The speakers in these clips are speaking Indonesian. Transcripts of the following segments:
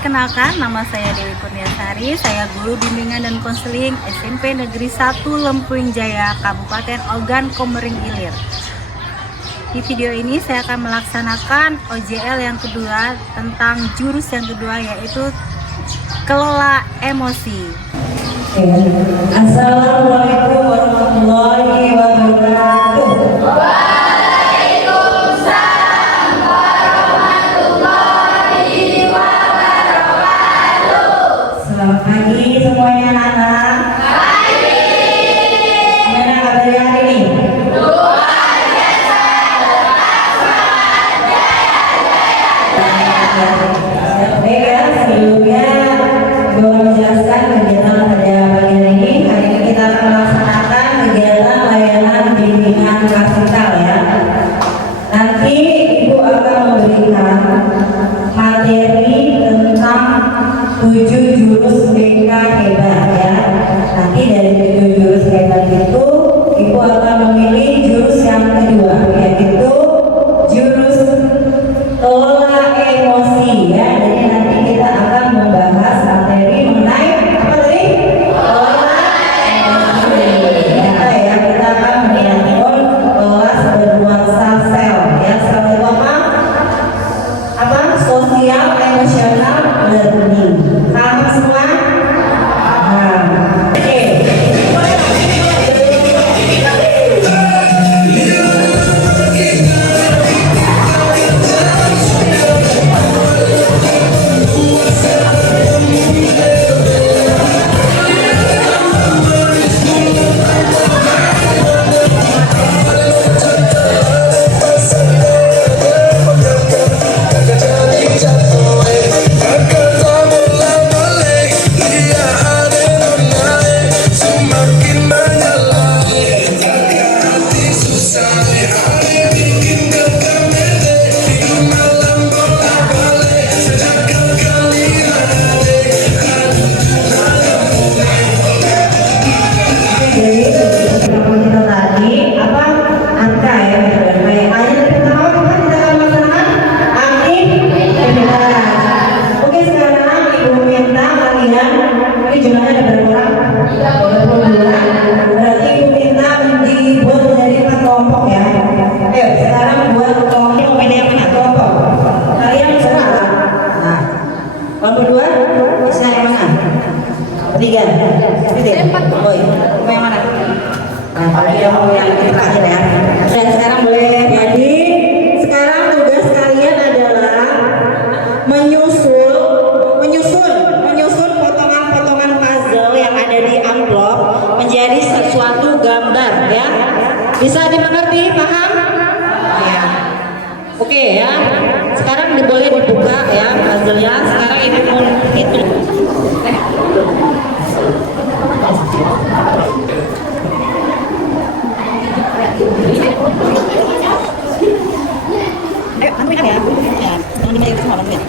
Perkenalkan, nama saya Dewi Kurniasari, saya guru bimbingan dan konseling SMP Negeri 1 Lempuyung Jaya, Kabupaten Ogan Komering Ilir. Di video ini saya akan melaksanakan OJL yang kedua tentang jurus yang kedua, yaitu kelola emosi. Assalamualaikum warahmatullahi wabarakatuh. Waalaikumsalam warahmatullahi wabarakatuh. Selamat pagi semuanya anak-anak. Pagi. Gimana kabarnya hari ini? Luar biasa. Oke ya, sebelumnya gue menjelaskan kegiatan pada pagi hari ini. Hari ini kita akan melaksanakan kegiatan layanan bimbingan klasikal ya. Nanti ibu akan memberikan materi tentang 7 jurus BK hebat ya. Nanti dari 7 jurus hebat itu ibu akan memilih jurus yang kedua, yaitu jurus kelola emosi ya. Jadi nanti kita akan membahas materi mengenai apa tadi? Kelola emosi. Ya, kita akan mengatur kelola bernuansa sel ya. Sel itu apa? Sosial emosional learning. Paham semua? Oke. Menyusun potongan-potongan puzzle yang ada di amplop menjadi sesuatu gambar ya. Bisa dimengerti, paham? Ya. Oke ya. Sekarang boleh dibuka ya puzzle-nya. Sekarang ibu mau hitung. Ayo, bantuin ya. Ya, teman-teman itu semua bantuin.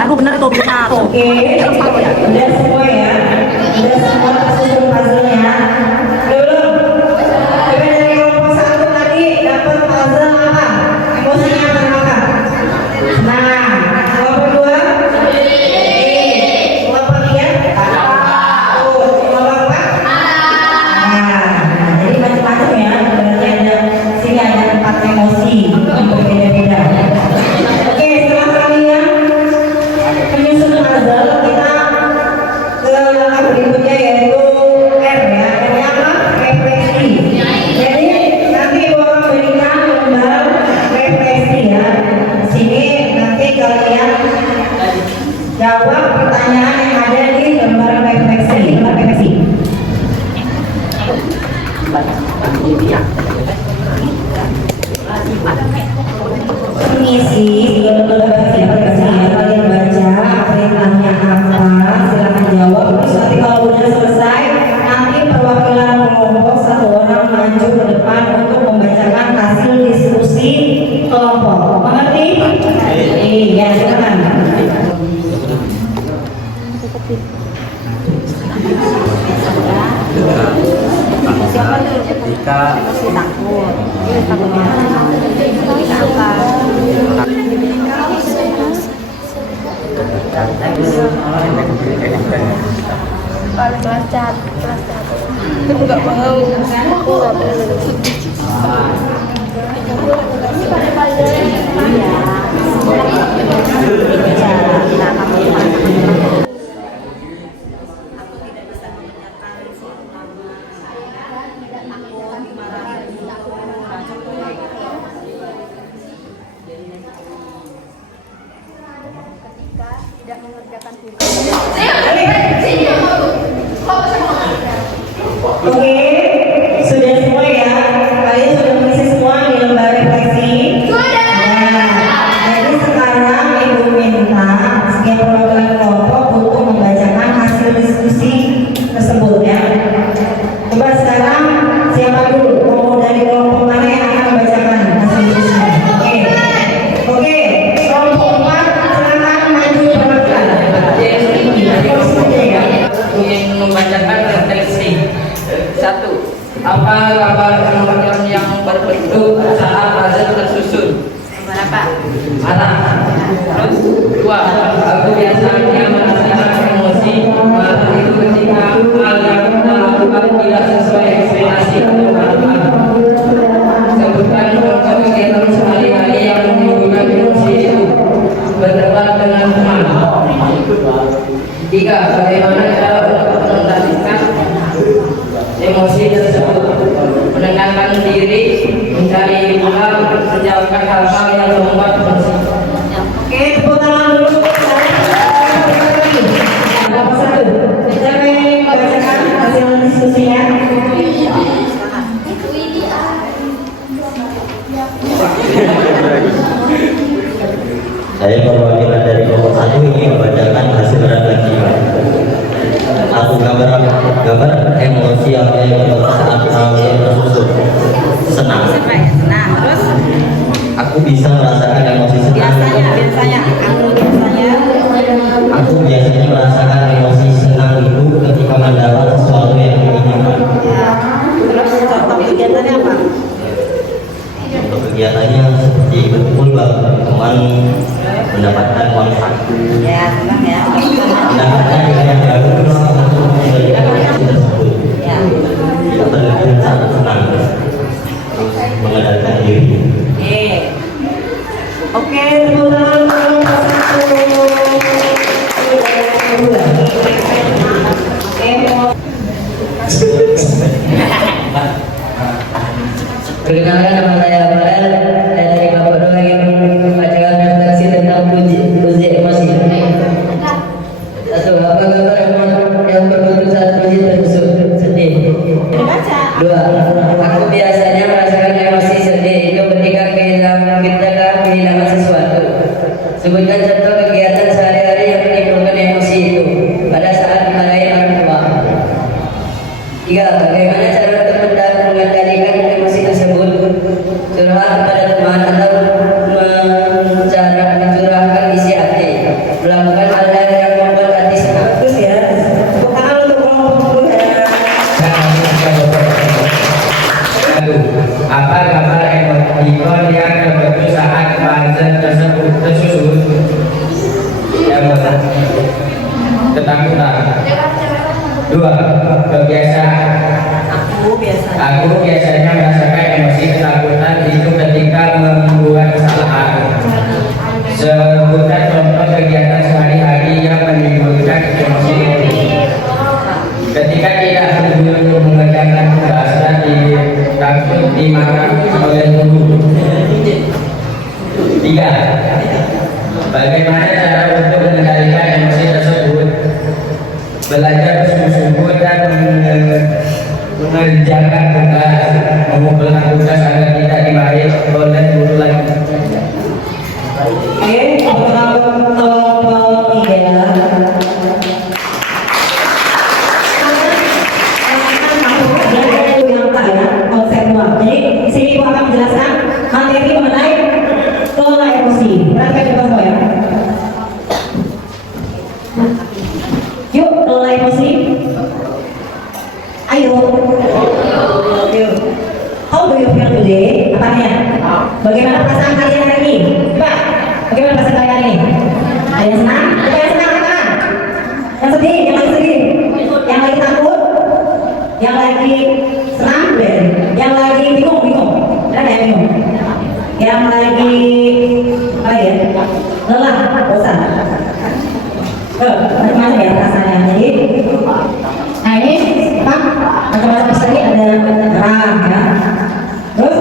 Aku bener itu benar. Oke, udah semua ya. Udah semua tersusun puzzle-nya. Belum? Coba dari kelompok 1 tadi dapat puzzle apa? Emosinya apa? Senang. Kelompok 2? Kelompok 3? Takut. Kelompok 4? Nah, jadi macam-macam ya. Berarti ada sini ada 4 emosi yang berbeda-beda. Oke, setelah kalian menyusun puzzle, kita Mengisi kalian baca perintahnya apa, silakan jawab. Terus nanti kalau udah selesai, nanti perwakilan kelompok satu orang maju ke depan untuk membacakan hasil diskusi kelompok. Mengerti? Iya, silakan. Siapa tuh? Jika Si takut. Takutnya apa? Kalau kelas cat, aku nggak mau, aku nggak Oke, sudah semua ya. Kalian sudah mengisi semua di lembar refleksi. Jadi sekarang Ibu minta setiap perwakilan kelompok untuk membacakan hasil diskusi tersebut ya. Coba sekarang siapa dulu? Mau dari kelompok mana yang akan membacakan hasil diskusi? Oke, kelompok 4 silakan maju perwakilan. Ingin membacakan refleksi. 1. Apa gambar nomor yang berbentuk saat azan tersusun? Berapa? Anak. Terus 2. Aku biasanya merasakan emosi itu ketika hal yang kita lakukan tidak sesuai ekspektasi atau harapan. Sebutkan contoh kegiatan sehari-hari yang menimbulkan emosi itu. Berdebat dengan teman. 3. Bagaimana cara untuk mengendalikan emosi tersebut? Menenangkan diri, mencari hiburan, menjauhkan hal-hal yang membuat emosi. Oke, tepuk tangan dulu. Nomor 1. Siapa yang membacakan hasil diskusinya? saya perwakilan dari kelompok 1 ingin membacakan hasil refleksi. Aku gambar emosi apa yang saat azan tersusun. Senang. Nah, terus Aku bisa merasakan emosi senang. Aku biasanya merasakan emosi senang itu ketika mendapat sesuatu yang diinginkan. ya. Terus contoh kegiatannya apa? Untuk kegiatannya seperti berkumpul bareng teman, mendapatkan uang saku, Ya, senang ya. mendapatkan yang bagus untuk memberikan emosi tersebut. Ya. Itu terlihat sangat senang. Terus mengendalikan diri. Oke, tepuk tangan untuk nomor 1. Perkenalkan, nama saya Farel. Saya dari kelompok 2 yang membacakan refleksi tentang uji emosi. 1. Apa gambar yang berbentuk saat uji tersusun? Sedih. 2. Aku biasanya merasakan emosi sedih itu ketika kehilangan sesuatu. Sebutkan contoh kegiatan sehari-hari yang menimbulkan emosi itu pada saat dimarahi orang tua. 3. Bagaimana cara untuk mengendalikan emosi tersebut? Curhat kepada teman atau mencurahkan isi hati. Melakukan hal-hal yang membuat hati senang. Bagus ya. Tepuk tangan untuk kelompok 2 ya. Apa gambar emoticon yang terbentuk saat azan tersebut tersusun? Yang pertama, ketakutan. 2. Kebiasaan. Aku biasanya merasakan emosi ketakutan itu ketika membuat kesalahan. Sebutkan contoh kegiatan sehari-hari yang menimbulkan emosi. Ketika tidak mengerjakan tugas dan takut dimarah oleh guru. 3. Bagaimana cara untuk mengendalikan emosi tersebut? Belajar bersungguh-sungguh dan mengerjakan tugas, mengumpulkan tugas agar tidak dimarahi oleh guru do you feel today? Apanya? Bagaimana perasaan kalian hari ini? Coba, bagaimana perasaan kalian hari ini? Ada yang senang? Ada yang senang kan? Yang sedih? Yang lagi sedih? Yang lagi takut? Yang lagi senang? Yang lagi bingung? Ada yang bingung? Yang lagi apa ya? Lelah, bosan. Macam-macam ya perasaannya. Jadi, nah ini apa? Macam-macam tadi ada gerah ya. Terus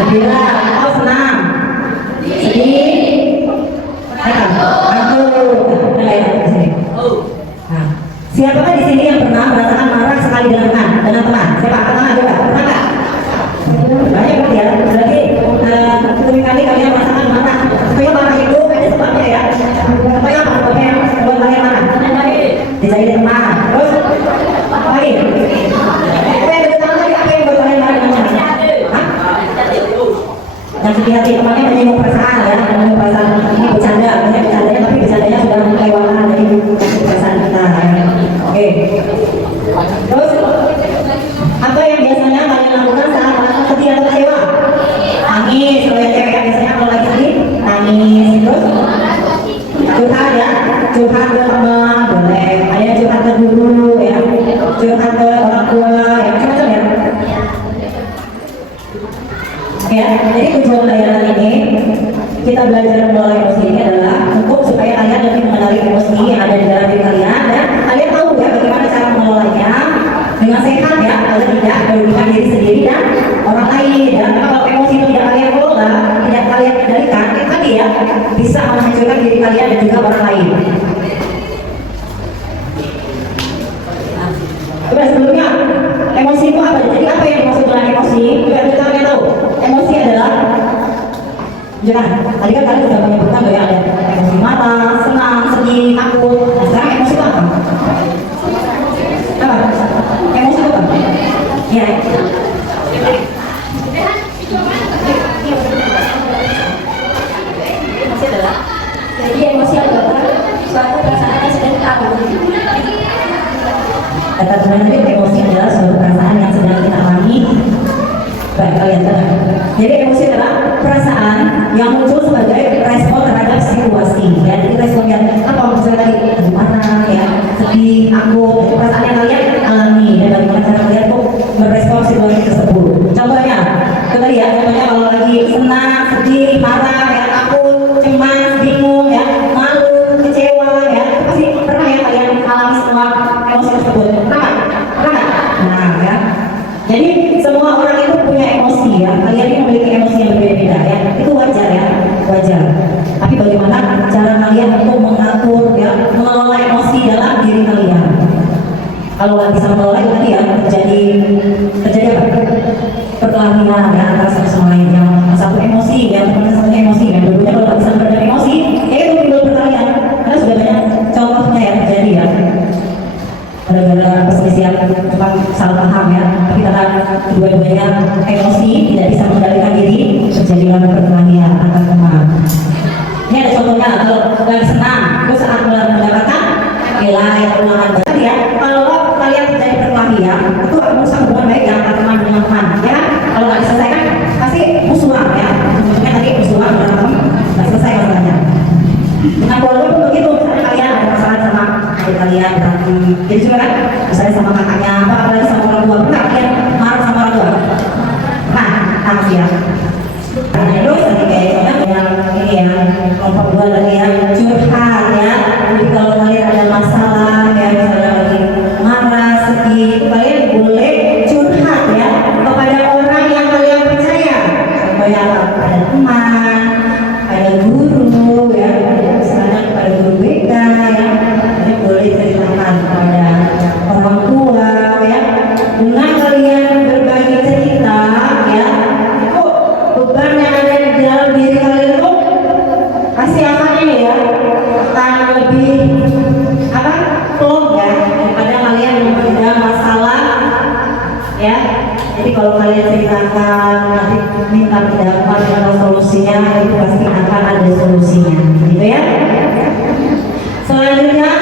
gembira, atau senang, sedih, takut, nah, siapakah di sini yang pernah merasakan marah sekali dengan teman? Siapa? Pertama coba, pernah nggak? Banyak kan ya. Berarti sering kali kalian merasakan marah. Supaya marah itu ada sebabnya ya. Supaya apa? Supaya buat kalian marah. Dicari teman. Terus apa lagi? Apa yang bertahan lagi? Apa yang buat kalian marah dengan teman? Hah? Yang sedih hati temannya menyinggung perasaan ya. Menyinggung perasaan ini bercanda, bercandanya tapi bercandanya sudah melewatkan dari perasaan kita ya. Oke. Terus apa yang biasanya kalian lakukan saat merasa sedih atau kecewa? Nangis. Kalau yang cewek biasanya kalau lagi sedih nangis. Terus curhat ya, curhat ke teman boleh. Ada yang curhat ke guru ya, curhat ke orang tua ya, macam-macam ya. Ya, jadi tujuan layanan ini kita belajar mengelola emosi ini adalah untuk supaya kalian lebih mengenali emosi yang ada di dalam diri kalian dan kalian tahu ya bagaimana cara mengelolanya dengan sehat ya, agar tidak merugikan diri sendiri dan orang lain. Dan kalau emosi itu tidak kalian kelola, tidak kalian kendalikan, itu tadi ya bisa menghancurkan diri kalian dan juga orang lain. Coba sebelumnya emosi itu apa? Jadi apa yang dimaksud dengan emosi? Coba kita kalian tahu. Emosi adalah jangan. Tadi kan kalian sudah menyebutkan bahwa ada emosi marah, senang, sedih, takut. Nah, sekarang emosi itu apa? Apa? Emosi itu apa? Ya. Emosi adalah jadi emosi adalah suatu perasaan yang sedang kita alami. Kata sebenarnya emosi adalah suatu perasaan yang sedang kita alami. Baik, kalian tenang. Jadi emosi adalah perasaan yang muncul sebagai respon terhadap situasi. Ya, jadi respon yang apa misalnya tadi marah, ya, sedih, takut, itu perasaan yang kalian alami dan bagaimana cara kalian tuh merespon situasi tersebut. Contohnya, itu tadi ya, contohnya kalau lagi senang, sedih, marah, ya, takut, cemas, bingung, ya, malu, kecewa, ya, itu pasti pernah ya kalian alami semua emosi tersebut. Pernah? Nah, ya. Jadi semua orang itu punya emosi ya. Kalian ini memiliki emosi yang berbeda-beda ya. Itu wajar ya, wajar. Tapi bagaimana cara kalian untuk mengatur ya, mengelola emosi dalam diri kalian? Kalau nggak bisa mengelola itu tadi ya terjadi apa? Perkelahian ya antara satu sama lain. Yang satu emosi, yang satu emosi, yang dulunya kalau nggak bisa meredam emosi, ya itu timbul perkelahian. Karena sudah banyak contohnya yang terjadi ya. Gara-gara perselisihan tentang salah paham ya, tapi karena kedua-duanya emosi tidak bisa mengendalikan diri, terjadilah perkelahian antar teman. Ini ada contohnya kalau lagi senang, terus saat mendapatkan nilai ulangan tadi ya. Kalau kalian terjadi perkelahian, itu merusak hubungan baik ya antara teman dengan teman. Ya, kalau nggak diselesaikan pasti musuhan ya. Contohnya tadi musuhan berantem, nggak selesai masalahnya. Dengan keluarga pun begitu, misalnya kalian ada masalah sama adik kalian berantem, jadi juga kan misalnya sama kakaknya, apalagi sama orang tua, pernah kalian marah sama orang tua? Nah, ya. Terus tadi kayak yang ini ya, kelompok dua lagi ya, curhat ya. Jadi kalau kalian ada masalah ya, misalnya lagi marah, sedih, kalian boleh curhat ya kepada orang yang kalian percaya, supaya ada teman, ada guru ya, misalnya kepada guru BK ya, jadi boleh ceritakan kepada orang tua ya. Dengan kalian berbagi cerita ya, itu beban yang ada di dalam diri kalian itu pasti akan ini ya, akan lebih apa, plong ya, daripada kalian yang punya masalah ya. Jadi kalau kalian ceritakan, nanti minta pendapat atau solusinya, itu pasti akan ada solusinya, gitu ya. Selanjutnya,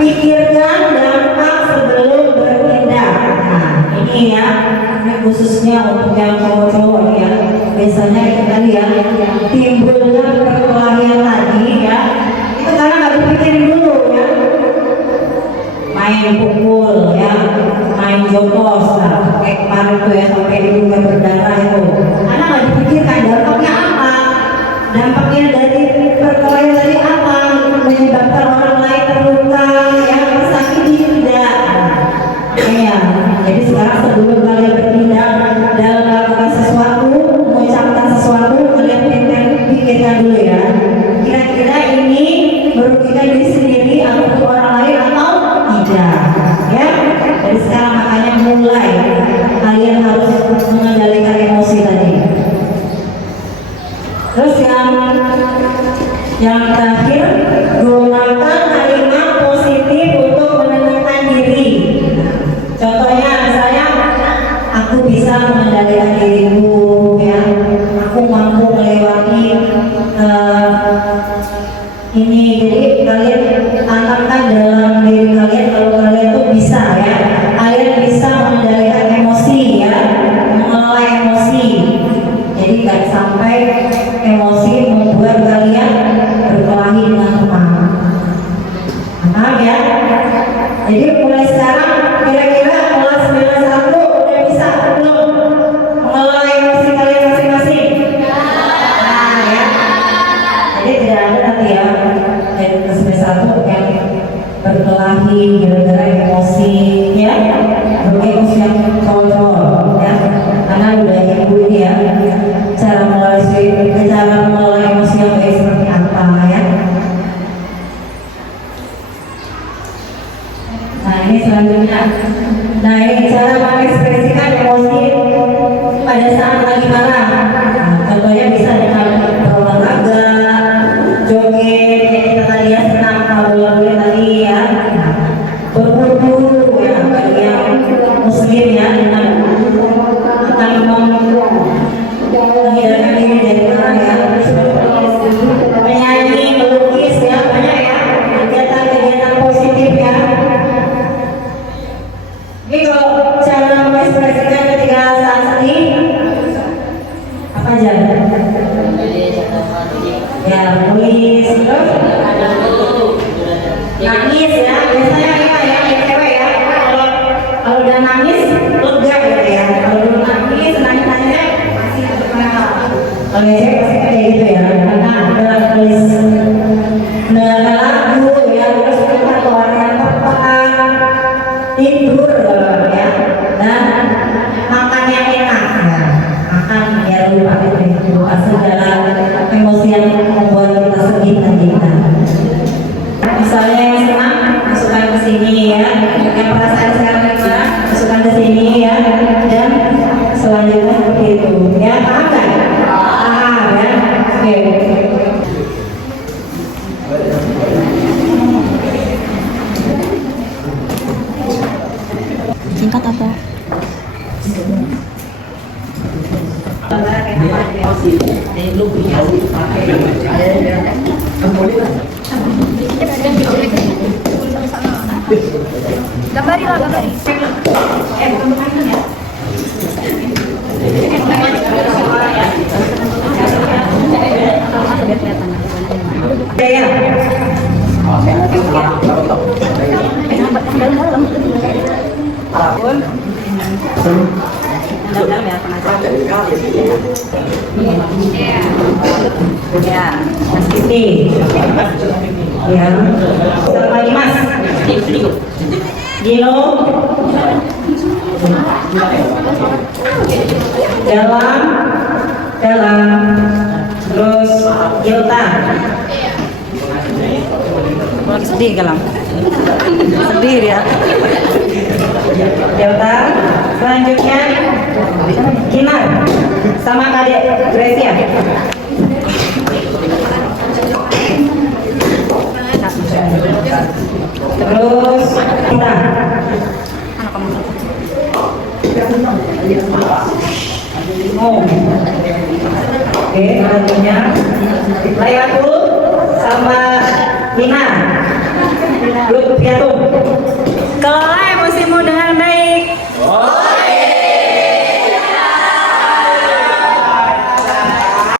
pikirkan dampak sebelum bertindak. Nah, ini ya, ini khususnya untuk yang cowok-cowok nih ya, biasanya itu tadi ya, timbulnya perkelahian tadi ya, itu karena nggak dipikirin dulu ya, main pukul ya, main jokos, nah, kayak kemarin tuh ya sampai diduga berdarah itu, karena nggak dipikirkan dampaknya apa, dampaknya dari perkelahian tadi apa, menyebabkan orang lain terluka, ya tersakiti tidak. Ya, jadi sekarang sebelum kalian bertindak dalam melakukan sesuatu, mengucapkan sesuatu, kalian pikirkan dulu ya. Kira-kira ini merugikan diri sendiri atau orang lain atau tidak? Ya, dari sekarang makanya mulai kalian harus mengendalikan emosi tadi. Terus yang terakhir, gunakan kalimat positif untuk menenangkan diri. Contohnya misalnya, aku bisa mengendalikan diriku, ya, aku mampu melewati ini. Jadi kalian tanamkan dalam diri kalian kalau kalian tuh bisa ya, kalian bisa mengendalikan emosi ya, mengelola emosi. Jadi nggak sampai emosi membuat kalian berkelahi dengan teman. Paham ya? Jadi mulai sekarang kira-kira kelas 91 udah bisa belum mengelola emosi kalian masing-masing? Nah ya, jadi tidak ada nanti ya dari kelas 91 yang berkelahi gara-gara emosi ya, emosi yang cowok-cowok ya, karena udah ibu ini ya, cara mengelola emosi yang baik seperti apa ya. Nah ini selanjutnya, nah ini cara mengekspresikan emosi pada saat lagi marah. Nah, contohnya bisa dengan berolahraga, joget, yang kita tadi ya, senam kalau tadi ya, berburu ya, bagi yang muslim ya, dengan akan menghilangkan diri dari marah ya, menyanyi, melukis ya, banyak ya, kegiatan-kegiatan positif ya. Jadi kalau cara mengekspresikan ketika saat sedih, apa aja? Ya, nulis, terus nangis ya, biasanya ya, cewek ya. Kalau udah nangis, lega gitu ya. Kalau belum nangis, nangis-nangisnya masih terkenal. Kalau cewek pasti kayak gitu ya, karena udah nulis mendengarkan lagu ya, terus kita keluarkan tepat, tidur ya, dan makan yang enak ya, makan biar lupa segala emosi yang membuat kita sedih tadi. Misalnya yang senang masukkan ke sini ya, yang perasaan sekarang gimana masukkan ke sini ya, dan selanjutnya seperti itu ya, paham kan? Paham ya, oke. Singkat apa? Gambari lah, gambari. Ya. Ya, Mas Kiti. Ya, sama Mas. Gino. Dalam. Terus Yota. Lagi sedih kalam. Sedih ya. Delta. Selanjutnya Kinar sama Kadek Gracia. Terus kita. Oh. Oke, selanjutnya Layatul sama Nina. Lutfiatum.